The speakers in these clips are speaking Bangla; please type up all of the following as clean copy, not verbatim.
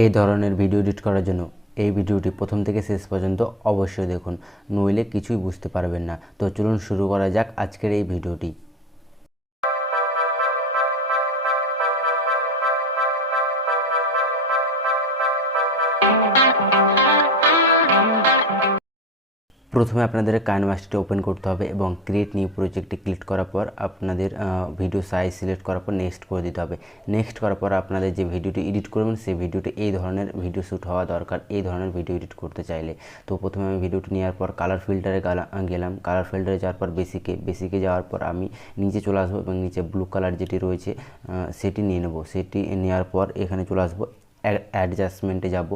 এই ধরনের ভিডিও এডিট করার জন্য এই ভিডিওটি প্রথম থেকে শেষ পর্যন্ত অবশ্যই দেখুন, নইলে কিছুই বুঝতে পারবেন না। তো চলুন শুরু করা যাক আজকের এই ভিডিওটি। প্রথমে আপনাদের কাইনমাস্টারটি ওপেন করতে হবে এবং ক্রিয়েট নিউ প্রজেক্টে ক্লিক করার পর আপনাদের ভিডিও সাইজ সিলেক্ট করার পর নেক্সট করে দিতে হবে। নেক্সট করার পর আপনাদের যে ভিডিওটি এডিট করবেন সেই ভিডিওটি এই ধরনের ভিডিও শ্যুট হওয়া দরকার, এই ধরনের ভিডিও এডিট করতে চাইলে। তো প্রথমে আমি ভিডিওটি নেওয়ার পর কালার ফিল্টারে গেলাম। কালার ফিল্টারে যাওয়ার পর বেসিকে যাওয়ার পর আমি নিচে চলে আসবো এবং নিচে ব্লু কালার যেটি রয়েছে সেটি নিয়ে নেব। সেটি নেওয়ার পর এখানে চলে আসবো, অ্যাডজাস্টমেন্টে যাব,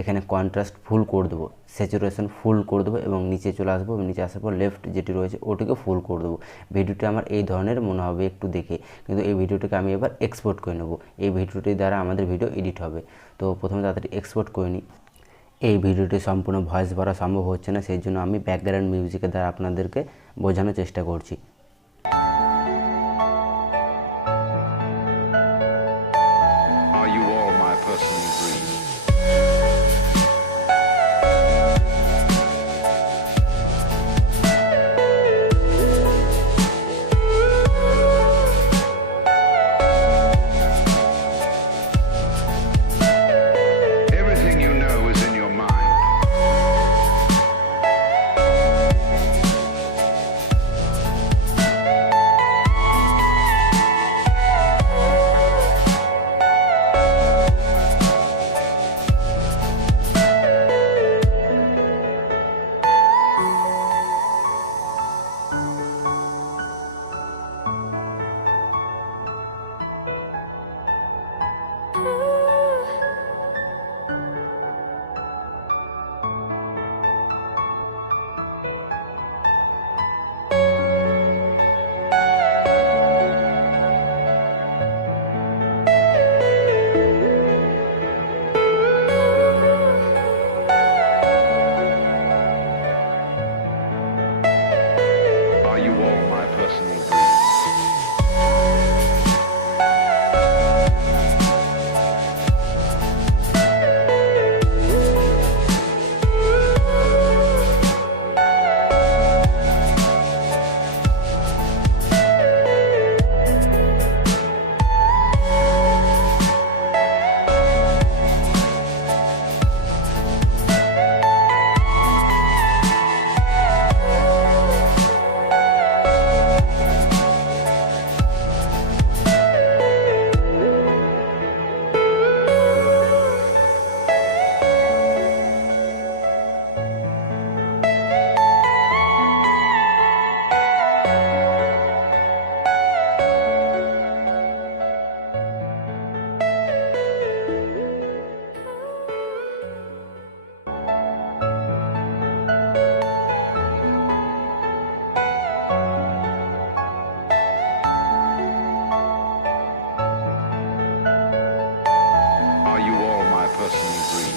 এখানে কন্ট্রাস্ট ফুল করে দেবো, স্যাচুরেশন ফুল করে দেবো এবং নিচে চলে আসবো। নিচে আসার পর লেফট যেটি রয়েছে ওটিকে ফুল করে দেবো। ভিডিওটি আমার এই ধরনের মনে হবে একটু দেখে, কিন্তু এই ভিডিওটিকে আমি এবার এক্সপোর্ট করে নেব। এই ভিডিওটির দ্বারা আমাদের ভিডিও এডিট হবে। তো প্রথমে তাড়াতাড়ি এক্সপোর্ট করে নিই। এই ভিডিওটি সম্পূর্ণ ভয়েস ভরা সম্ভব হচ্ছে না, সেই জন্য আমি ব্যাকগ্রাউন্ড মিউজিকের দ্বারা আপনাদেরকে বোঝানোর চেষ্টা করছি। Are you all my personal dreams? Everything you know is in your mind. Are you all my personal dreams? Are you all my personal dreams?